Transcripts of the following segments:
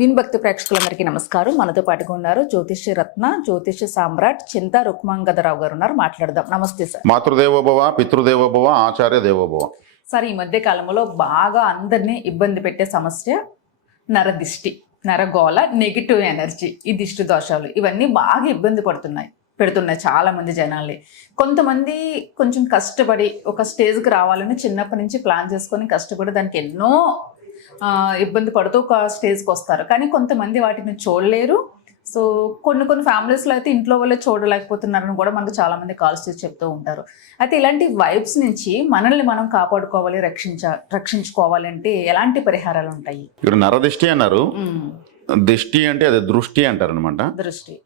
Win భక్తి ప్రేక్షకులందరికీ నమస్కారం. మనతో పాటుగా ఉన్నారు జ్యోతిష్య రత్న, జ్యోతిష్య సామ్రాట్ చింతా రుక్మాంగదరావు గారు ఉన్నారు. మాట్లాడదాం. నమస్తే సార్. మాతృదేవోభవ, పితృదేవోభవ, ఆచార్య దేవోభవ. సార్, ఈ మధ్య కాలంలో బాగా అందరినీ ఇబ్బంది పెట్టే సమస్య నరదిష్టి, నరగోళ, నెగిటివ్ ఎనర్జీ, ఈ దిష్టి దోషాలు ఇవన్నీ బాగా ఇబ్బంది పెడుతున్నాయి చాలా మంది జనాల్ని. కొంతమంది కొంచెం కష్టపడి ఒక స్టేజ్కి రావాలని చిన్నప్పటి నుంచి ప్లాన్ చేసుకొని కష్టపడి దానికి ఎన్నో ఇబ్బంది పడుతూ ఒక స్టేజ్కి వస్తారు. కానీ కొంతమంది వాటిని చూడలేరు. సో కొన్ని ఫ్యామిలీస్లో అయితే ఇంట్లో వాళ్ళే చూడలేకపోతున్నారని కూడా మనకు చాలామంది కాల్స్ చేసి చెప్తూ ఉంటారు. అయితే ఇలాంటి వైబ్స్ నుంచి మనల్ని మనం కాపాడుకోవాలి, రక్షించుకోవాలంటే ఎలాంటి పరిహారాలు ఉంటాయి? ఇక్కడ నరదిష్టి అన్నారు. దిష్టి అంటే అది దృష్టి అంటారు అనమాట. దృష్టి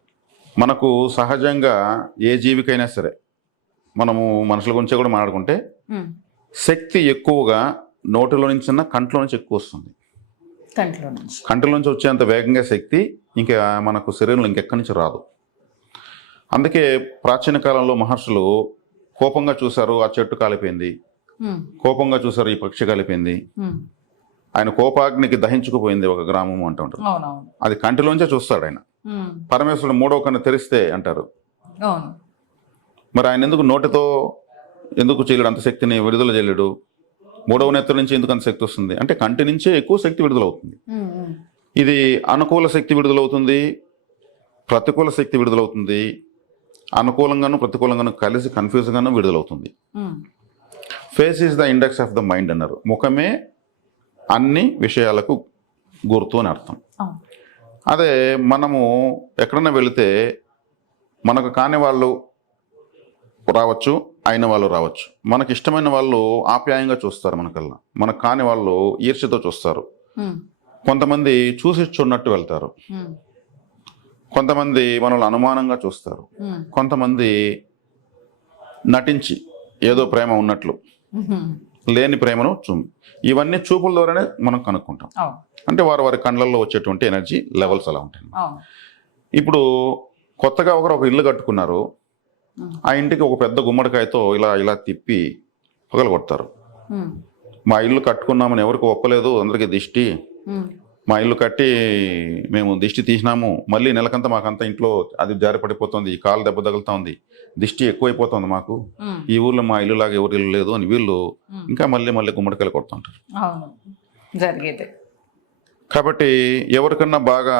మనకు సహజంగా ఏ జీవికైనా సరే, మనము మనుషుల గురించి కూడా మాట్లాడుకుంటే శక్తి ఎక్కువగా నోటిలో నుంచి కంట్లో నుంచి ఎక్కువ వస్తుంది. కంట్లో నుంచి వచ్చేంత వేగంగా శక్తి ఇంకా మనకు శరీరంలో ఇంకెక్కడి నుంచి రాదు. అందుకే ప్రాచీన కాలంలో మహర్షులు కోపంగా చూశారు, ఆ చెట్టు కాలిపోయింది. కోపంగా చూశారు, ఈ పక్షి కాలిపోయింది. ఆయన కోపాగ్నికి దహించుకుపోయింది ఒక గ్రామం అంటూ ఉంటారు. అది కంటిలోంచే చూస్తాడు ఆయన. పరమేశ్వరుడు మూడవ కన్ను తెరిస్తే అంటారు. మరి ఆయన ఎందుకు నోటితో ఎందుకు చేయలేడు? అంత శక్తిని విడుదల చేయలేడు. మూడవ నేత్ర నుంచి ఎందుకు అంత శక్తి వస్తుంది అంటే కంటి నుంచే ఎక్కువ శక్తి విడుదలవుతుంది. ఇది అనుకూల శక్తి విడుదలవుతుంది, ప్రతికూల శక్తి విడుదలవుతుంది. అనుకూలంగాను ప్రతికూలంగాను కలిసి కన్ఫ్యూజ్గాను విడుదలవుతుంది. Face is the index of the mind అన్నారు. ముఖమే అన్ని విషయాలకు గుర్తు అని అర్థం. అదే మనము ఎక్కడన్నా వెళితే మనకు కాని వాళ్ళు రావచ్చు, అయిన వాళ్ళు రావచ్చు. మనకి ఇష్టమైన వాళ్ళు ఆప్యాయంగా చూస్తారు మనకల్లా, మనకు కాని వాళ్ళు ఈర్ష్యతో చూస్తారు. కొంతమంది చూసి చూడనట్టు వెళ్తారు, కొంతమంది మనల్ని అనుమానంగా చూస్తారు, కొంతమంది నటించి ఏదో ప్రేమ ఉన్నట్లు లేని ప్రేమను ఇవన్నీ చూపుల ద్వారానే మనం కనుక్కుంటాం. అంటే వారి కళ్ళల్లో వచ్చేటువంటి ఎనర్జీ లెవెల్స్ అలా ఉంటాయి. ఇప్పుడు కొత్తగా ఒక ఇల్లు కట్టుకున్నారు. ఆ ఇంటికి ఒక పెద్ద గుమ్మడికాయతో ఇలా తిప్పి పగలగొడతారు. మా ఇల్లు కట్టుకున్నామని ఎవరికి ఒప్పలేదు, అందరికీ దిష్టి. మా ఇల్లు కట్టి మేము దిష్టి తీసినాము, మళ్ళీ నెలకంతా మాకంతా ఇంట్లో అది జారి పడిపోతుంది, ఈ కాలు దెబ్బ తగులుతా ఉంది, దిష్టి ఎక్కువైపోతుంది మాకు, ఈ ఊర్లో మా ఇల్లు లాగా ఎవరు ఇల్లు లేదు అని వీళ్ళు ఇంకా మళ్ళీ గుమ్మడికాయలు కొడుతుంటారు. కాబట్టి ఎవరికన్నా బాగా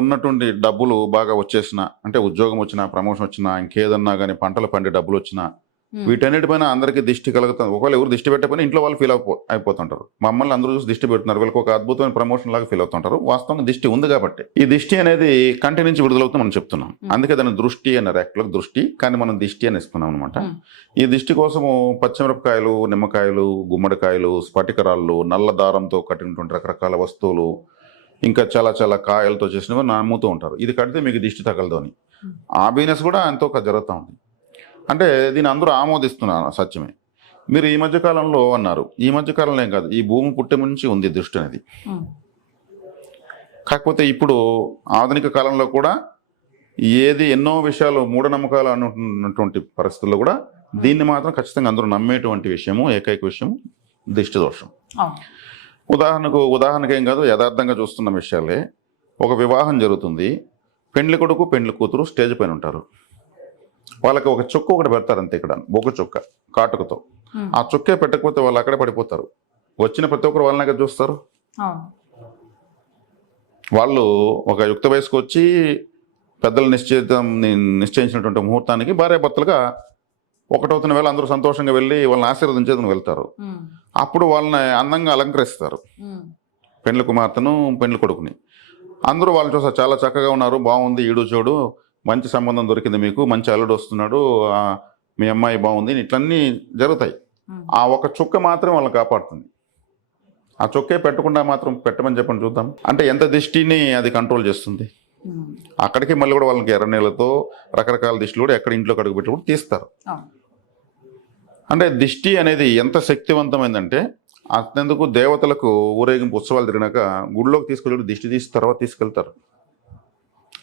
ఉన్నటువంటి డబ్బులు బాగా వచ్చేసినా, అంటే ఉద్యోగం వచ్చినా, ప్రమోషన్ వచ్చినా, ఇంకేదన్నా కానీ పంటలు పండి డబ్బులు వచ్చినా, వీటన్నిటిపైన అందరికీ దిష్టి కలుగుతుంది. ఒకవేళ ఎవరు దిష్టి పెట్టకపోయినా ఇంట్లో వాళ్ళు ఫీల్ అయిపోతుంటారు. మమ్మల్ని అందరూ చూసి దిష్టి పెడుతున్నారు, వీళ్ళకి ఒక అద్భుతమైన ప్రమోషన్ లాగా ఫీల్ అవుతుంటారు. వాస్తవంగా దిష్టి ఉంది కాబట్టి ఈ దిష్టి అనేది కంటి నుంచి విడుదలవుతుంది మనం చెప్తున్నాం. అందుకే దాన్ని దృష్టి అన్నారు. యాక్చువల్గా దృష్టి, కానీ మనం దిష్టి అని ఇస్తున్నాం అనమాట. ఈ దిష్టి కోసము పచ్చిమిరపకాయలు, నిమ్మకాయలు, గుమ్మడికాయలు, స్ఫటికరాళ్ళు, నల్ల దారంతో కట్టినటువంటి రకరకాల వస్తువులు, ఇంకా చాలా కాయలతో చేసినవి నమ్ముతూ ఉంటారు. ఇది కడితే మీకు దిష్టి తగలదు అని. ఆ బిజినెస్ కూడా ఎంతో జరుగుతూ ఉంది. అంటే దీన్ని అందరూ ఆమోదిస్తున్నారు, సత్యమే. మీరు ఈ మధ్యకాలంలో అన్నారు, ఈ మధ్యకాలంలో ఏం కాదు, ఈ భూమి పుట్టే నుంచి ఉంది దృష్టి అనేది. కాకపోతే ఇప్పుడు ఆధునిక కాలంలో కూడా ఎన్నో విషయాలు మూఢనమ్మకాలు అనుకున్నటువంటి పరిస్థితుల్లో కూడా దీన్ని మాత్రం ఖచ్చితంగా అందరూ నమ్మేటువంటి విషయము, ఏకైక విషయము దిష్టి దోషం. ఉదాహరణకు ఏం కాదు, యథార్థంగా చూస్తున్న విషయాలే. ఒక వివాహం జరుగుతుంది, పెండ్లి కొడుకు పెండ్లి కూతురు స్టేజ్ పైన ఉంటారు. వాళ్ళకి ఒక చుక్క ఒకటి పెడతారు అంతే, ఇక్కడ ఒక చుక్క కాటుకతో. ఆ చుక్కే పెట్టకపోతే వాళ్ళు అక్కడే పడిపోతారు. వచ్చిన ప్రతి ఒక్కరు వాళ్ళనే చూస్తారు. వాళ్ళు ఒక యుక్త వయసుకు వచ్చి పెద్దలు నిశ్చయించినటువంటి ముహూర్తానికి భార్యాభర్తలుగా ఒకటవుతున్న వేళ అందరూ సంతోషంగా వెళ్ళి వాళ్ళని ఆశీర్వదించేదని వెళ్తారు. అప్పుడు వాళ్ళని అందంగా అలంకరిస్తారు, పెండ్లి కుమార్తెను పెండ్లి కొడుకుని. అందరూ వాళ్ళు చూస్తారు, చాలా చక్కగా ఉన్నారు, బాగుంది, ఈడు చూడు, మంచి సంబంధం దొరికింది మీకు, మంచి అల్లుడు వస్తున్నాడు, మీ అమ్మాయి బాగుంది, ఇట్లన్నీ జరుగుతాయి. ఆ ఒక చుక్క మాత్రం వాళ్ళని కాపాడుతుంది. ఆ చుక్కే పెట్టకుండా మాత్రం పెట్టమని చెప్పండి చూద్దాం. అంటే ఎంత దిష్టిని అది కంట్రోల్ చేస్తుంది. అక్కడికి మళ్ళీ కూడా వాళ్ళకి ఎర్ర నీళ్ళతో రకరకాల దిష్టిలు కూడా ఎక్కడ ఇంట్లో కడుగు పెట్టి కూడా తీస్తారు. అంటే దిష్టి అనేది ఎంత శక్తివంతమైందంటే, అంతెందుకు దేవతలకు ఊరేగింపు ఉత్సవాలు తిరిగినాక గుడిలోకి తీసుకెళ్ళి దిష్టి తీసి తర్వాత తీసుకెళ్తారు.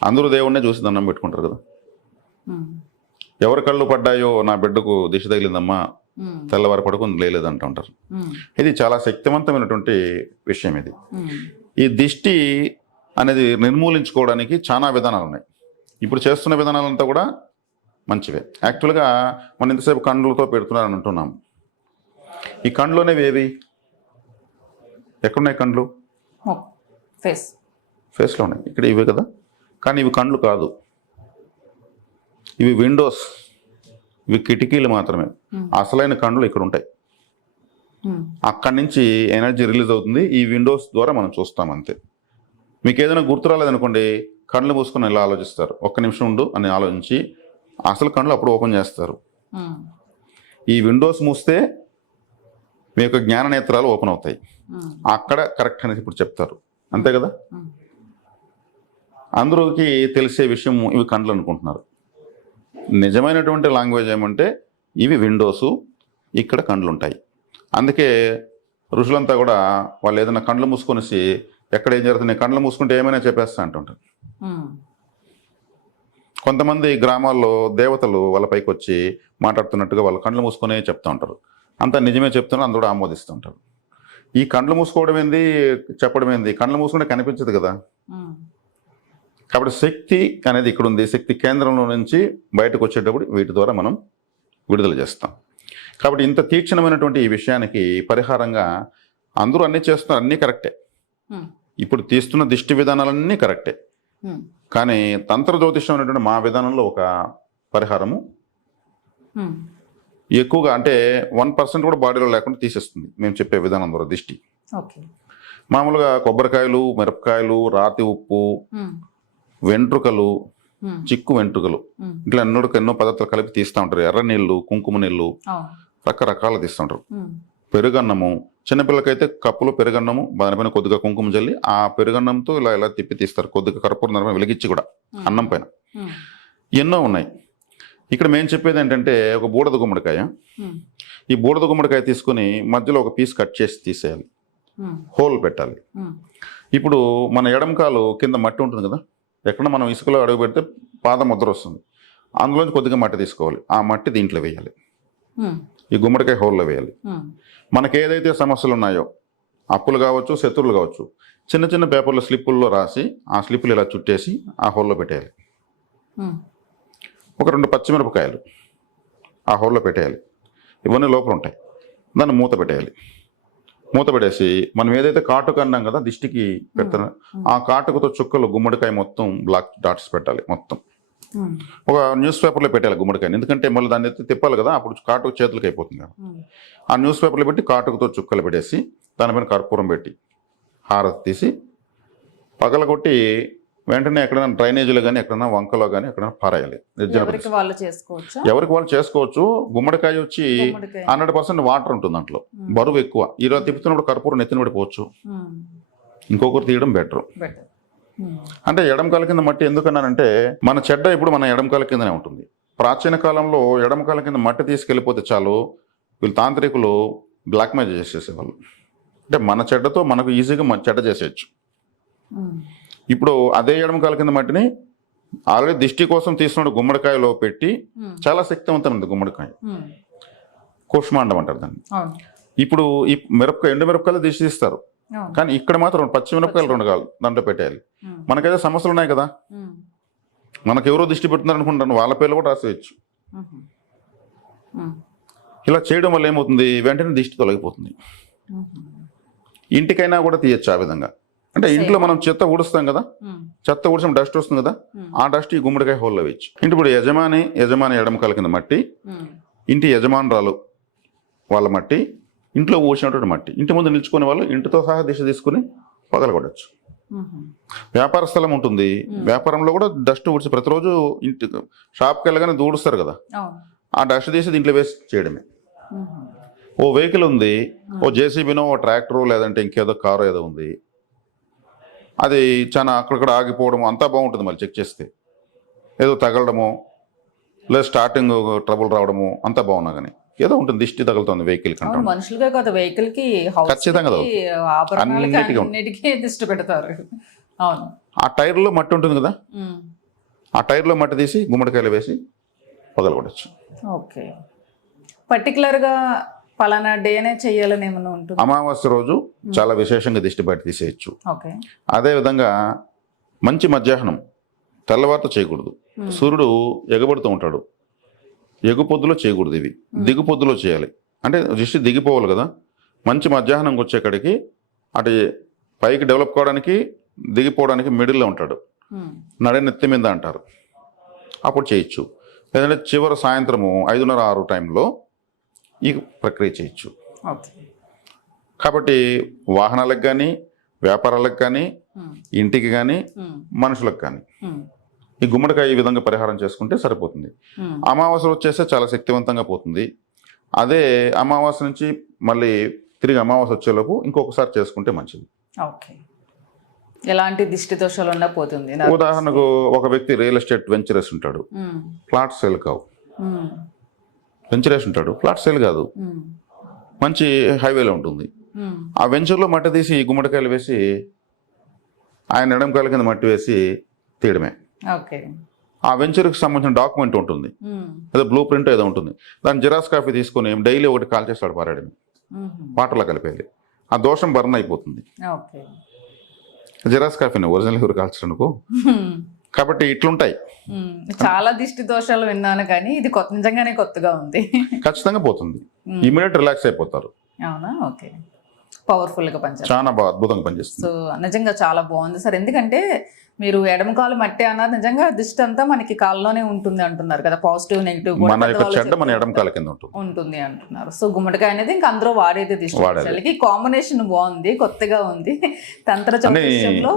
అందరూ దేవుణ్ణే చూసి దండం పెట్టుకుంటారు కదా. ఎవరి కళ్ళు పడ్డాయో, నా బిడ్డకు దిష్టి తగిలిందమ్మా, తెల్లవారు పడుకుని లేదంటూ ఉంటారు. ఇది చాలా శక్తివంతమైనటువంటి విషయం. ఇది ఈ దిష్టి అనేది నిర్మూలించుకోవడానికి చాలా విధానాలు ఉన్నాయి. ఇప్పుడు చేస్తున్న విధానాలంతా కూడా మంచివే. యాక్చువల్గా మనం ఇంతసేపు కండ్లతో పెడుతున్నారని అంటున్నాం. ఈ కండ్లు అనేవి ఏవి? ఎక్కడున్నాయి కండ్లు? ఫేస్లో ఉన్నాయి. ఇక్కడ ఇవే కదా, కానీ ఇవి కండ్లు కాదు, ఇవి విండోస్, ఇవి కిటికీలు మాత్రమే. అసలైన కండ్లు ఇక్కడ ఉంటాయి. అక్కడి నుంచి ఎనర్జీ రిలీజ్ అవుతుంది, ఈ విండోస్ ద్వారా మనం చూస్తాం అంతే. మీకు ఏదైనా గుర్తు రాలేదనుకోండి, కళ్ళు మూసుకొని ఇలా ఆలోచిస్తారు, ఒక్క నిమిషం ఉండు అని ఆలోచించి అసలు కళ్ళు అప్పుడు ఓపెన్ చేస్తారు. ఈ విండోస్ మూస్తే మీ యొక్క జ్ఞాన నేత్రాలు ఓపెన్ అవుతాయి. అక్కడ కరెక్ట్ అనేది ఇప్పుడు చెప్తారు, అంతే కదా. అందరికి తెలిసే విషయం ఇవి కండ్లు అనుకుంటున్నారు. నిజమైనటువంటి లాంగ్వేజ్ ఏమంటే ఇవి విండోసు, ఇక్కడ కండ్లు ఉంటాయి. అందుకే ఋషులంతా కూడా వాళ్ళు ఏదైనా కండ్లు మూసుకొనేసి ఎక్కడ ఏం జరుగుతుంది, కండ్లు మూసుకుంటే ఏమైనా చెప్పేస్తా అంటుంటారు. కొంతమంది గ్రామాల్లో దేవతలు వాళ్ళ పైకి వచ్చి మాట్లాడుతున్నట్టుగా వాళ్ళు కండ్లు మూసుకొనే చెప్తూ ఉంటారు. అంతా నిజమే చెప్తున్నారు, అందరూ ఆమోదిస్తుంటారు. ఈ కండ్లు మూసుకోవడం ఏంది, చెప్పడం ఏంది? కండ్లు మూసుకుంటే కనిపించదు కదా. కాబట్టి శక్తి అనేది ఇక్కడ ఉంది. శక్తి కేంద్రంలో నుంచి బయటకు వచ్చేటప్పుడు వీటి ద్వారా మనం విడుదల చేస్తాం. కాబట్టి ఇంత తీక్షణమైనటువంటి ఈ విషయానికి పరిహారంగా అందరూ అన్నీ చేస్తున్నారు, అన్నీ కరెక్టే. ఇప్పుడు తీస్తున్న దిష్టి విధానాలన్నీ కరెక్టే. కానీ తంత్ర జ్యోతిషం అనేటువంటి మా విధానంలో ఒక పరిహారము ఎక్కువగా అంటే 1% కూడా బాడీలో లేకుండా తీసేస్తుంది మేము చెప్పే విధానం ద్వారా దిష్టి. మామూలుగా కొబ్బరికాయలు, మిరపకాయలు, రాతి ఉప్పు, వెంట్రుకలు, చిక్కు వెంట్రుకలు, ఇట్లా ఎన్నో పదార్థాలు కలిపి తీస్తూ ఉంటారు. ఎర్ర నీళ్ళు, కుంకుమ నీళ్ళు, రకరకాలు తీస్తుంటారు. పెరుగన్నము, చిన్నపిల్లకైతే కప్పులో పెరుగన్నము, దానిపైన కొద్దిగా కుంకుమ జల్లి ఆ పెరుగన్నంతో ఇలా ఇలా తిప్పి తీస్తారు. కొద్దిగా కర్పూరం దానిపైన వెలిగించి కూడా అన్నం పైన. ఎన్నో ఉన్నాయి. ఇక్కడ మేము చెప్పేది ఏంటంటే ఒక బూడిద గుమ్మడికాయ, ఈ బూడిద గుమ్మడికాయ తీసుకుని మధ్యలో ఒక పీస్ కట్ చేసి తీసేయాలి, హోల్ పెట్టాలి. ఇప్పుడు మన ఎడంకాలు కింద మట్టి ఉంటుంది కదా, ఎక్కడ మనం ఇసుకలో అడుగు పెడితే పాద ముద్ర వస్తుంది, అందులోంచి కొద్దిగా మట్టి తీసుకోవాలి, ఆ మట్టి దీంట్లో వేయాలి, ఈ గుమ్మడికాయ హోల్లో వేయాలి. మనకి ఏదైతే సమస్యలు ఉన్నాయో, అప్పులు కావచ్చు, శత్రువులు కావచ్చు, చిన్న చిన్న పేపర్ల స్లిప్పుల్లో రాసి ఆ స్లిప్పులు ఇలా చుట్టేసి ఆ హోల్లో పెట్టేయాలి. ఒక 2 పచ్చిమిరపకాయలు ఆ హోల్లో పెట్టేయాలి. ఇవన్నీ లోపల ఉంటాయి. దాన్ని మూత పెట్టేయాలి. మూత పెట్టేసి మనం ఏదైతే కాటుక అన్నాం కదా దిష్టికి పెడతాం, ఆ కాటుకతో చుక్కలు గుమ్మడికాయ మొత్తం బ్లాక్ డాట్స్ పెట్టాలి. మొత్తం ఒక న్యూస్ పేపర్లో పెట్టాలి గుమ్మడికాయని, ఎందుకంటే మళ్ళీ దాన్ని ఎత్తి తిప్పాలి కదా, అప్పుడు కాటుక చేతులకు అయిపోతుంది కదా. ఆ న్యూస్ పేపర్లో పెట్టి కాటుకతో చుక్కలు పెట్టేసి దానిపైన కర్పూరం పెట్టి హారతి తీసి పగలగొట్టి వెంటనే ఎక్కడైనా డ్రైనేజీలో కానీ ఎక్కడైనా వంకలో కానీ ఎక్కడైనా పారేయాలి. ఎవరికి వాళ్ళు చేసుకోవచ్చు. గుమ్మడికాయ వచ్చి 100% వాటర్ ఉంటుంది దాంట్లో, బరువు ఎక్కువ. ఇలా తిప్పుతున్నప్పుడు కర్పూరం నెత్తిన పడిపోవచ్చు, ఇంకొకరు తీయడం బెటర్. అంటే ఎడంకాల కింద మట్టి ఎందుకన్నానంటే మన చెడ్డ ఇప్పుడు మన ఎడంకాల కిందనే ఉంటుంది. ప్రాచీన కాలంలో ఎడంకాల కింద మట్టి తీసుకెళ్ళిపోతే చాలు వీళ్ళు తాంత్రికులు బ్లాక్మెయిల్ చేసేసేవాళ్ళు. అంటే మన చెడ్డతో మనకు ఈజీగా చెడ్డ చేసేయచ్చు. ఇప్పుడు అదే ఎడమకాల కింద మట్టిని ఆల్రెడీ దిష్టి కోసం తీసుకున్న గుమ్మడికాయలో పెట్టి, చాలా శక్తివంతమైనది గుమ్మడికాయ, కూష్మాండం అంటారు దాన్ని. ఇప్పుడు ఈ ఎండు మిరపకాయలు దిష్టి తీస్తారు, కానీ ఇక్కడ మాత్రం పచ్చిమిరపకాయలు 2 కావాలి దాంట్లో పెట్టేయాలి. మనకైతే సమస్యలు ఉన్నాయి కదా, మనకు ఎవరో దిష్టి పెడుతున్నారు అనుకుంటాను, వాళ్ళ పేర్లు కూడా రాసేయచ్చు. ఇలా చేయడం వల్ల ఏమవుతుంది, వెంటనే దిష్టి తొలగిపోతుంది. ఇంటికైనా కూడా తీయచ్చు ఆ విధంగా. అంటే ఇంట్లో మనం చెత్త ఊడుస్తాం కదా, చెత్త ఊడ్చాం డస్ట్ వస్తుంది కదా, ఆ డస్ట్ ఈ గుమ్మడికాయ హోల్లో వేయచ్చు. ఇంటి ఇప్పుడు యజమాని ఎడమకాల కింద మట్టి, ఇంటి యజమానురాలు వాళ్ళ మట్టి, ఇంట్లో ఊడ్చినటువంటి మట్టి, ఇంటి ముందు నిల్చుకునే వాళ్ళు ఇంటితో సహా దిశ తీసుకుని పగలగొట్టచ్చు. వ్యాపార స్థలం ఉంటుంది, వ్యాపారంలో కూడా డస్ట్ ఊడ్చి ప్రతిరోజు ఇంటి షాప్కి వెళ్ళగానే ఊడుస్తారు కదా, ఆ డస్ట్ తీసి దీంట్లో వేసి చేయడమే. ఓ వెహికల్ ఉంది, ఓ జేసీబీనో, ఓ ట్రాక్టరో, లేదంటే ఇంకేదో కారో ఏదో ఉంది, అది చాలా అక్కడక్కడ ఆగిపోవడము అంతా బాగుంటుంది. మళ్ళీ చెక్ చేస్తే ఏదో తగలడమో లేదా స్టార్టింగ్ ట్రబుల్ రావడము అంతా బాగున్నా కానీ ఏదో ఉంటుంది, దిష్టి తగులుతుంది వెహికల్ కంటే. మనుషులుగా కదా, వెహికల్ కి ఖచ్చితంగా అన్నిటికీ దిష్టి పెడతారు. అవును. ఆ టైర్లో మట్టి ఉంటుంది కదా, ఆ టైర్లో మట్టి తీసి గుమ్మడికాయలు వేసి పగలగొట్టచ్చు. ఓకే. పర్టికులర్గా పలానా డేనే చెయ్యాలని ఏమైనా ఉంటుంది? అమావాస్య రోజు చాలా విశేషంగా దిష్టి బయట తీసేయచ్చు. అదేవిధంగా మంచి మధ్యాహ్నం, తెల్లవారితో చేయకూడదు. సూర్యుడు ఎగబడుతూ ఉంటాడు, ఎగు పొద్దులో చేయకూడదు, ఇవి దిగు పొద్దులో చేయాలి. అంటే దిష్టి దిగిపోవాలి కదా. మంచి మధ్యాహ్నంకి వచ్చేకాడికి అటు పైకి డెవలప్ కావడానికి దిగిపోవడానికి మిడిల్లో ఉంటాడు, నడనెత్తి మీద అంటారు, అప్పుడు చేయొచ్చు. లేదంటే చివరి సాయంత్రము 5:30-6 టైంలో ఈ ప్రక్రియ చేయొచ్చు. ఓకే. కాబట్టి వాహనాలకు కానీ, వ్యాపారాలకు కానీ, ఇంటికి కానీ, మనుషులకు కానీ ఈ గుమ్మడికాయ ఈ విధంగా పరిహారం చేసుకుంటే సరిపోతుంది. అమావాస్య వచ్చేస్తే చాలా శక్తివంతంగా పోతుంది. అదే అమావాస్య నుంచి మళ్ళీ తిరిగి అమావాస్య వచ్చేలోపు ఇంకొకసారి చేసుకుంటే మంచిది. ఓకే. ఎలాంటి దిష్టి దోషాలు ఉన్నా పోతుంది. ఉదాహరణకు ఒక వ్యక్తి రియల్ ఎస్టేట్ వెంచరేస్ ఉంటాడు, ప్లాట్ సేల్ కావు. వెంచరేస్ ఉంటాడు, ప్లాట్ సేల్ కాదు, మంచి హైవేలో ఉంటుంది. ఆ వెంచర్లో మట్టి తీసి గుమ్మడికాయలు వేసి ఆయన ఎడంకాయల కింద మట్టి వేసి తీయడమే. ఓకే. ఆ వెంచర్కి సంబంధించిన డాక్యుమెంట్ ఉంటుంది, ఏదో బ్లూ ప్రింట్ ఏదో ఉంటుంది, దాన్ని జిరాక్స్ కాపీ తీసుకొని డైలీ ఒకటి కాల్ చేస్తాడు, పారాయడమే, వాటర్లో కలిపేయాలి. ఆ దోషం బర్న్ అయిపోతుంది. ఓకే. జిరాక్స్ కాఫీని ఒరిజినల్ ఎవరు కాల్చడానికి. కాబట్టి ఇట్లుంటాయి. చాలా దిష్టి దోషాలు విన్నాను కానీ ఇది నిజంగానే కొత్తగా ఉంది. ఖచ్చితంగా పోతుంది, ఇమీడియట్ రిలాక్స్ అయిపోతారు. అవునా? ఓకే. పవర్ఫుల్ గా పనిచేస్తారు, చాలా బాగా అద్భుతంగా పనిచేస్తుంది. సో నిజంగా చాలా బాగుంది సార్. ఎందుకంటే మీరు ఎడమ కాలు మట్టి అన్నారు, నిజంగా దిష్టి అంతా మనకి కాల్లోనే ఉంటుంది అంటున్నారు కదా, పాజిటివ్ నెగిటివ్ మన యొక్క చెడ్డ మన ఎడమ కాల కింద ఉంటుంది అంటున్నారు. సో గుమ్మడికాయ అనేది ఇంకా అందరూ వాడేది దిష్టి కాంబినేషన్ బాగుంది, కొత్తగా ఉంది. తంత్ర జ్యోతిష్యంలో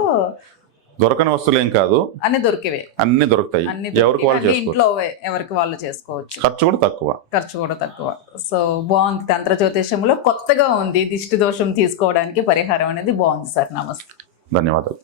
దొరకని వస్తువులు ఏం కాదు, అన్ని దొరికేవే, అన్ని దొరుకుతాయి. ఎవరికి వాళ్ళు చేసుకోవచ్చు, ఇంట్లో ఎవరికి వాళ్ళు చేసుకోవచ్చు, ఖర్చు కూడా తక్కువ. సో బాగుంది. తంత్ర జ్యోతిష్యంలో కొత్తగా ఉంది, దిష్టి దోషం తీసుకోవడానికి పరిహారం అనేది బాగుంది సార్. నమస్తే, ధన్యవాదాలు.